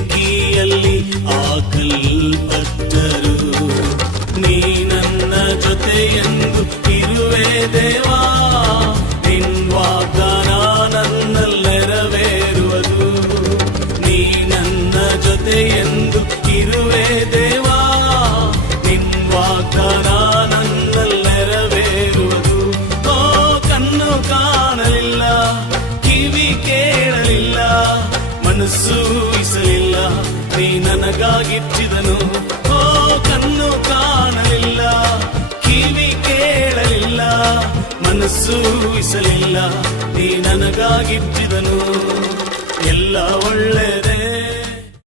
ಬೆಂಕಿಯಲ್ಲಿ ಹಾಕಲ್ಪಟ್ಟರು. ನೀ ನನ್ನ ಜೊತೆಯೆಂದು ಇರುವೆ ದೇವಾ, ನಿನ್ ವಾಗ್ದಾನ ನನ್ನಲ್ಲಿ ನೆರವೇರುವುದು. ನೀ ನನ್ನ ಜೊತೆಯೆಂದು ಇರುವೆ ದೇವಾ, ನಿನ್ ವಾಗ್ದಾನ ನನ್ನಲ್ಲಿ ನೆರವೇರುವುದು. ಓ ಕಣ್ಣು ಕಾಣಲಿಲ್ಲ, ಕಿವಿ ಕೇಳಲಿಲ್ಲ, ಮನಸ್ಸು ಊಹಿಸಲಿಲ್ಲ, ನೀ ನನಗಾಗಿಟ್ಟಿದನು. ಓ ಕಣ್ಣು ಕಾಣಲಿಲ್ಲ, ಕಿವಿ ಕೇಳಲಿಲ್ಲ, ಮನಸ್ಸು ಊಹಿಸಲಿಲ್ಲ, ನೀ ನನಗಾಗಿಟ್ಟಿದನು. ಎಲ್ಲ ಒಳ್ಳೆಯದ